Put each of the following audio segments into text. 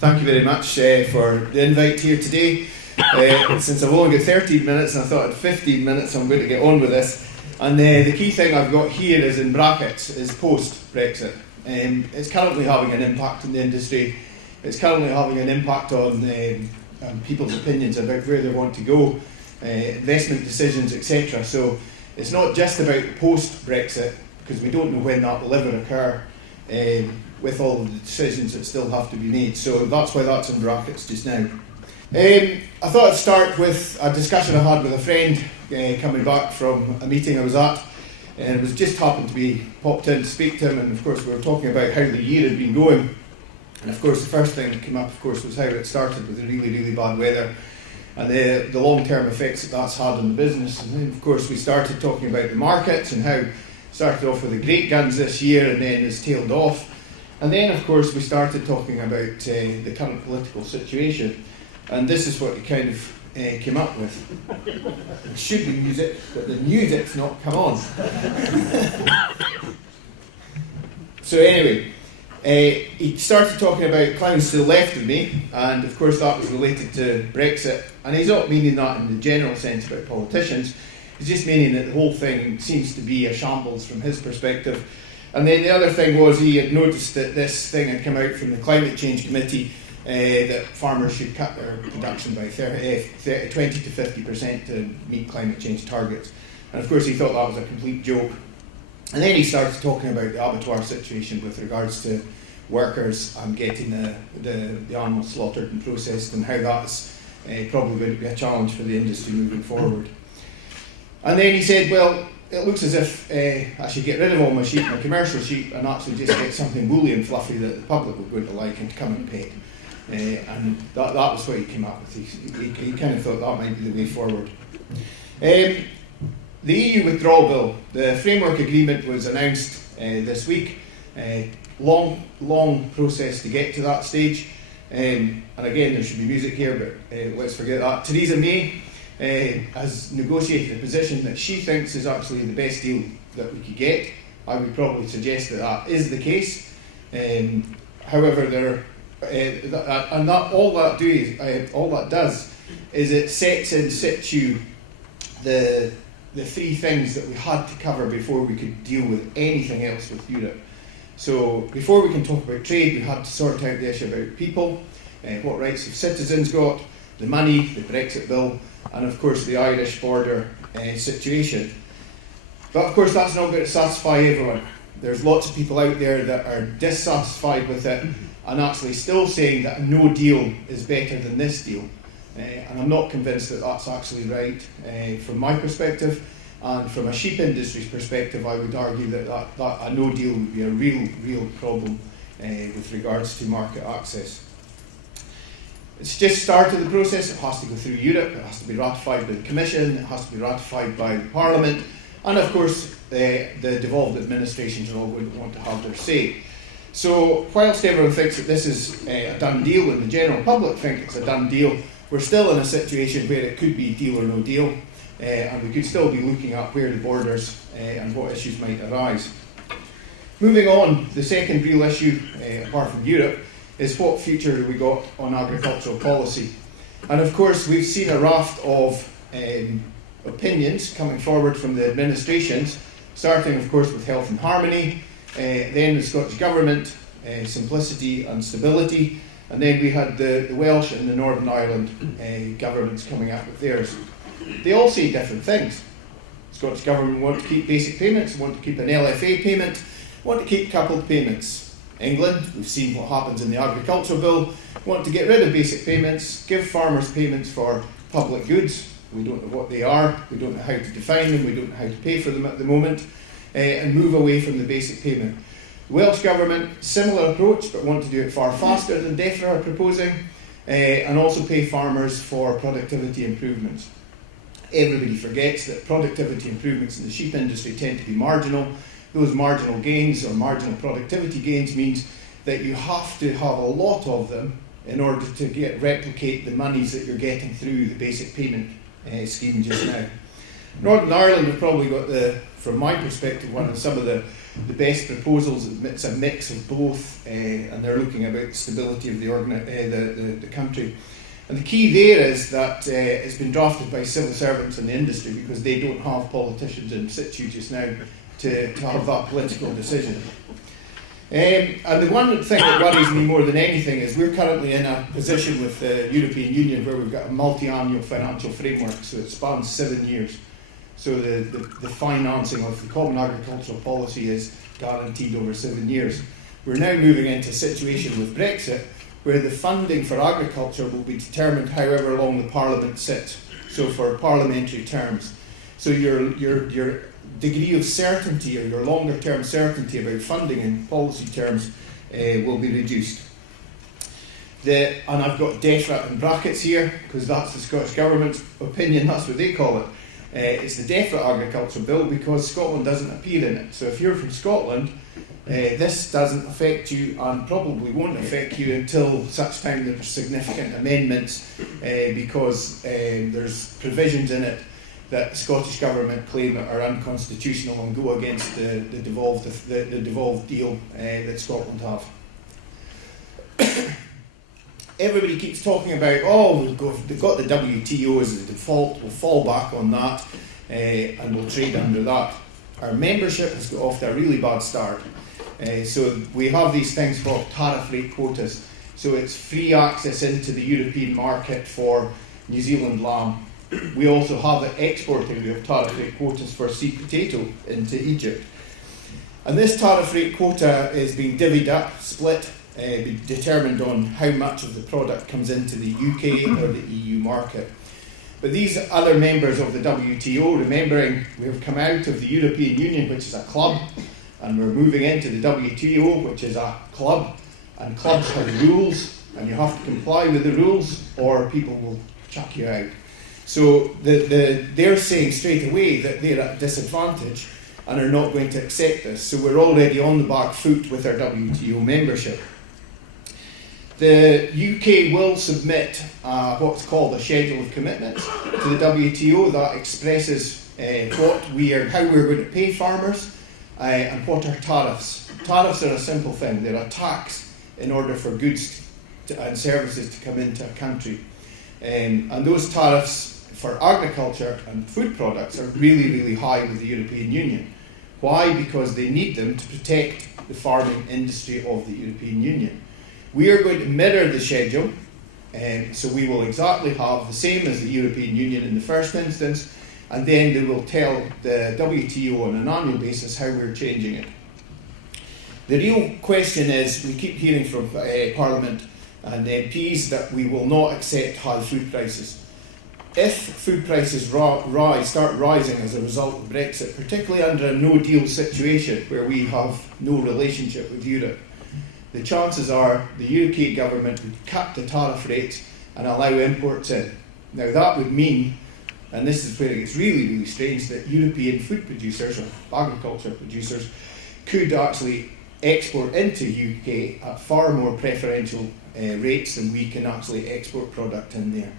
Thank you very much for the invite here today. Since I've only got 13 minutes and I thought at 15 minutes I'm going to get on with this. And the key thing I've got here is in brackets, is post-Brexit. It's currently having an impact on the industry. It's currently having an impact on people's opinions about where they want to go, investment decisions, etc. So it's not just about post-Brexit, because we don't know when that will ever occur, with all of the decisions that still have to be made. So that's why that's in brackets just now. I thought I'd start with a discussion I had with a friend coming back from a meeting I was at, and it was just happened to be popped in to speak to him, and of course we were talking about how the year had been going, and of course the first thing that came up, of course, was how it started with the really, really bad weather and the long-term effects that that's had on the business. And then of course we started talking about the markets and how it started off with the great guns this year and then has tailed off. And then, of course, we started talking about the current political situation, and this is what we kind of came up with. It should be music, but the music's not come on. So anyway, he started talking about clowns to the left of me, and of course that was related to Brexit, and he's not meaning that in the general sense about politicians, he's just meaning that the whole thing seems to be a shambles from his perspective. And then the other thing was he had noticed that this thing had come out from the Climate Change Committee that farmers should cut their production by 20 to 50% to meet climate change targets. And of course he thought that was a complete joke. And then he started talking about the abattoir situation with regards to workers and getting the animals slaughtered and processed, and how that's probably going to be a challenge for the industry moving forward. And then he said, well, it looks as if I should get rid of all my sheep, my commercial sheep, and actually just get something woolly and fluffy that the public were going to like and to come and pet. And that was what he came up with. He kind of thought that might be the way forward. The EU withdrawal bill, the framework agreement was announced this week. Long process to get to that stage. And again, there should be music here, but let's forget that. Theresa May has negotiated a position that she thinks is actually the best deal that we could get. I would probably suggest that that is the case. However, all that does is it sets in situ the three things that we had to cover before we could deal with anything else with Europe. So before we can talk about trade, we had to sort out the issue about people, what rights have citizens got, the money, the Brexit bill, and of course the Irish border situation. But of course that's not going to satisfy everyone. There's lots of people out there that are dissatisfied with it and actually still saying that no deal is better than this deal. And I'm not convinced that that's actually right from my perspective. And from a sheep industry's perspective, I would argue that a no deal would be a real problem with regards to market access. It's just started the process. It has to go through Europe, it has to be ratified by the Commission, it has to be ratified by Parliament, and of course the devolved administrations are all going to want to have their say. So whilst everyone thinks that this is a done deal and the general public think it's a done deal, we're still in a situation where it could be deal or no deal, and we could still be looking at where the borders and what issues might arise. Moving on, the second real issue, apart from Europe, is what future have we got on agricultural policy. And of course we've seen a raft of opinions coming forward from the administrations, starting of course with Health and Harmony, then the Scottish Government, Simplicity and Stability, and then we had the Welsh and the Northern Ireland governments coming out with theirs. They all say different things. The Scottish Government want to keep basic payments, want to keep an LFA payment, want to keep coupled payments. England, we've seen what happens in the agricultural bill, want to get rid of basic payments, give farmers payments for public goods. We don't know what they are, we don't know how to define them, we don't know how to pay for them at the moment, and move away from the basic payment. The Welsh Government, similar approach, but want to do it far faster than DEFRA are proposing, and also pay farmers for productivity improvements. Everybody forgets that productivity improvements in the sheep industry tend to be marginal. Those marginal gains or marginal productivity gains means that you have to have a lot of them in order to replicate the monies that you're getting through the basic payment scheme just now. Northern Ireland have probably got the from my perspective, one of some of the best proposals. It's a mix of both, and they're looking about the stability of the country. And the key there is that it's been drafted by civil servants in the industry, because they don't have politicians in situ just now to have that political decision. And the one thing that worries me more than anything is we're currently in a position with the European Union where we've got a multi-annual financial framework, so it spans 7 years. So the financing of the common agricultural policy is guaranteed over 7 years. We're now moving into a situation with Brexit where the funding for agriculture will be determined however long the Parliament sits, so for parliamentary terms. So your degree of certainty, or your longer term certainty about funding in policy terms, will be reduced. And I've got DEFRA in brackets here, because that's the Scottish Government's opinion, that's what they call it. It's the DEFRA Agriculture Bill, because Scotland doesn't appear in it. So if you're from Scotland, this doesn't affect you, and probably won't affect you until such time there's significant amendments, because there's provisions in it that the Scottish Government claim are unconstitutional and go against the devolved deal that Scotland have. Everybody keeps talking about, they've got the WTO as the default, we'll fall back on that, and we'll trade under that. Our membership has got off to a really bad start. So we have these things called tariff rate quotas. So it's free access into the European market for New Zealand lamb. We also have it exporting. We have tariff rate quotas for sweet potato into Egypt. And this tariff rate quota is being divvied up, split, determined on how much of the product comes into the UK or the EU market. But these other members of the WTO, remembering we have come out of the European Union, which is a club, and we're moving into the WTO, which is a club, and clubs have rules, and you have to comply with the rules, or people will chuck you out. So they're saying straight away that they're at a disadvantage and are not going to accept this. So we're already on the back foot with our WTO membership. The UK will submit what's called a schedule of commitments to the WTO that expresses how we're going to pay farmers and what are tariffs. Tariffs are a simple thing. They're a tax in order for goods and services to come into a country. And those tariffs for agriculture and food products are really, really high with the European Union. Why? Because they need them to protect the farming industry of the European Union. We are going to mirror the schedule, so we will exactly have the same as the European Union in the first instance, and then they will tell the WTO on an annual basis how we're changing it. The real question is, we keep hearing from Parliament and MPs that we will not accept high food prices. If food prices start rising as a result of Brexit, particularly under a no-deal situation where we have no relationship with Europe, the chances are the UK government would cut the tariff rates and allow imports in. Now that would mean, and this is where it gets really, really strange, that European food producers or agriculture producers could actually export into UK at far more preferential rates than we can actually export product in there.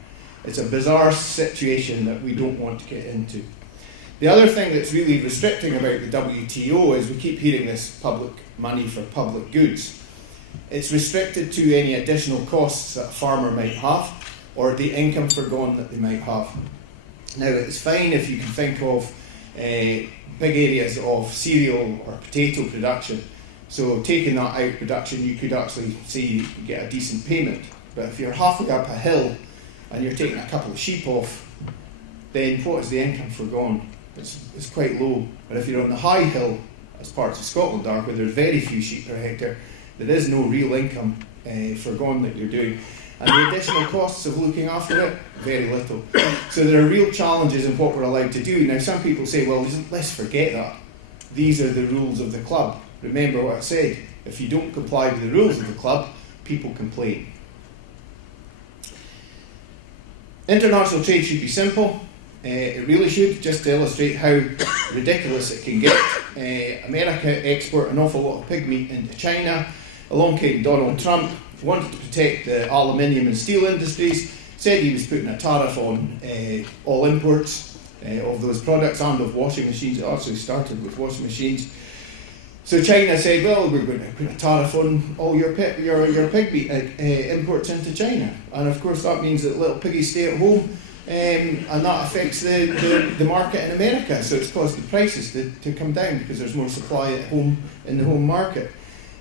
It's a bizarre situation that we don't want to get into. The other thing that's really restricting about the WTO is we keep hearing this public money for public goods. It's restricted to any additional costs that a farmer might have or the income forgone that they might have. Now, it's fine if you can think of big areas of cereal or potato production. So taking that out of production, you could actually see you could get a decent payment. But if you're halfway up a hill and you're taking a couple of sheep off, then what is the income forgone? It's quite low. But if you're on the high hill, as parts of Scotland are, where there's very few sheep per hectare, there is no real income forgone that you're doing. And the additional costs of looking after it, very little. So there are real challenges in what we're allowed to do. Now, some people say, well, let's forget that. These are the rules of the club. Remember what I said. If you don't comply with the rules of the club, people complain. International trade should be simple. It really should, just to illustrate how ridiculous it can get. America export an awful lot of pig meat into China. Along came Donald Trump, wanted to protect the aluminium and steel industries, said he was putting a tariff on all imports. of those products and of washing machines. It actually started with washing machines. So China said, well, we're going to put a tariff on all your pig meat imports into China. And of course that means that little piggies stay at home, and that affects the market in America. So it's caused the prices to come down because there's more supply at home in the home market.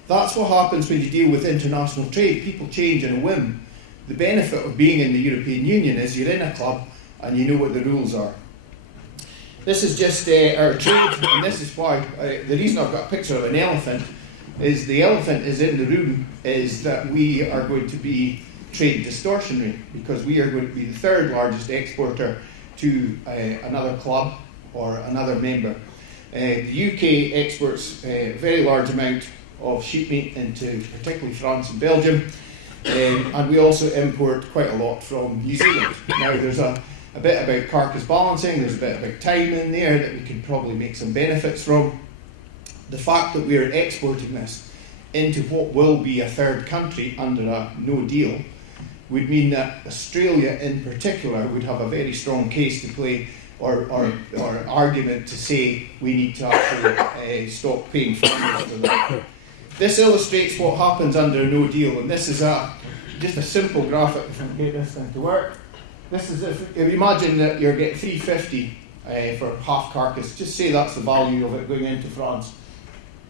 That's what happens when you deal with international trade. People change in a whim. The benefit of being in the European Union is you're in a club and you know what the rules are. This is just our trade, and this is why the reason I've got a picture of an elephant is the elephant is in the room is that we are going to be trade distortionary because we are going to be the third largest exporter to another club or another member. The UK exports a very large amount of sheep meat into particularly France and Belgium, and we also import quite a lot from New Zealand. Now there's a bit about carcass balancing, there's a bit about time in there that we can probably make some benefits from. The fact that we're exporting this into what will be a third country under a no deal would mean that Australia in particular would have a very strong case to play or argument to say we need to actually stop paying farmers for that. This illustrates what happens under a no deal, and this is just a simple graphic if I can get this thing to work. This is if you imagine that you're getting $3.50 for half carcass, just say that's the value of it going into France.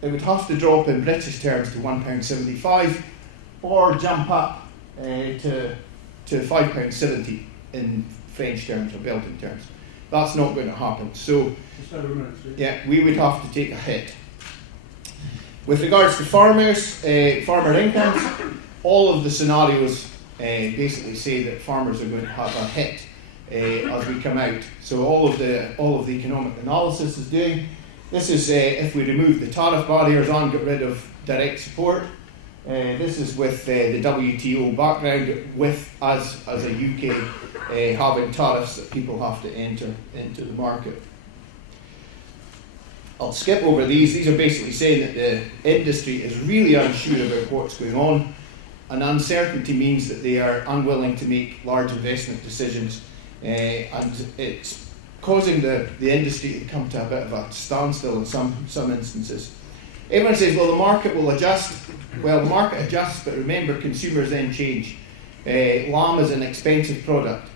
It would have to drop in British terms to £1.75 or jump up to £5.70 in French terms or Belgian terms. That's not going to happen. So, yeah, we would have to take a hit. With regards to farmers, farmer incomes, all of the scenarios basically say that farmers are going to have a hit as we come out. So all of the economic analysis is doing. This is if we remove the tariff barriers and get rid of direct support. This is with the WTO background, with as a UK having tariffs that people have to enter into the market. I'll skip over these. These are basically saying that the industry is really unsure about what's going on, and uncertainty means that they are unwilling to make large investment decisions, and it's causing the industry to come to a bit of a standstill in some instances. Everyone says, well, the market will adjust. Well, the market adjusts, but remember, consumers then change. Lamb is an expensive product,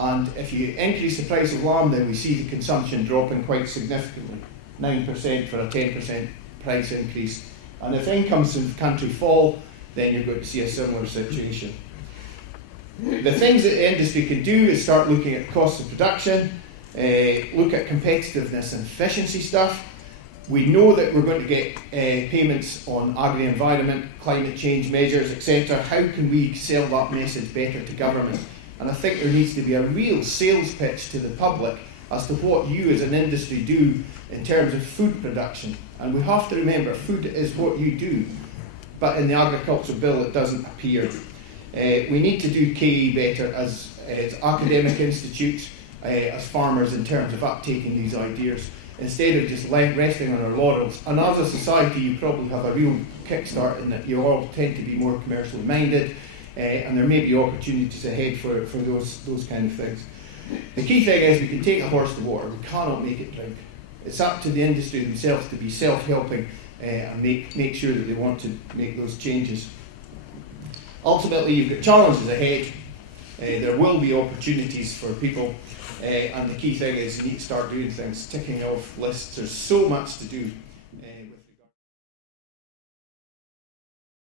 and if you increase the price of lamb, then we see the consumption dropping quite significantly. 9% for a 10% price increase. And if incomes in the country fall, then you're going to see a similar situation. The things that the industry can do is start looking at cost of production, look at competitiveness and efficiency stuff. We know that we're going to get payments on agri-environment, climate change measures, etc. How can we sell that message better to government? And I think there needs to be a real sales pitch to the public as to what you as an industry do in terms of food production. And we have to remember, food is what you do, but in the agriculture bill it doesn't appear. We need to do KE better as academic institutes, as farmers in terms of uptaking these ideas, instead of just resting on our laurels. And as a society you probably have a real kickstart in that you all tend to be more commercially minded, and there may be opportunities ahead for those kind of things. The key thing is we can take a horse to water, we cannot make it drink. It's up to the industry themselves to be self-helping and make sure that they want to make those changes. Ultimately, you've got challenges ahead. There will be opportunities for people, and the key thing is you need to start doing things, ticking off lists. There's so much to do.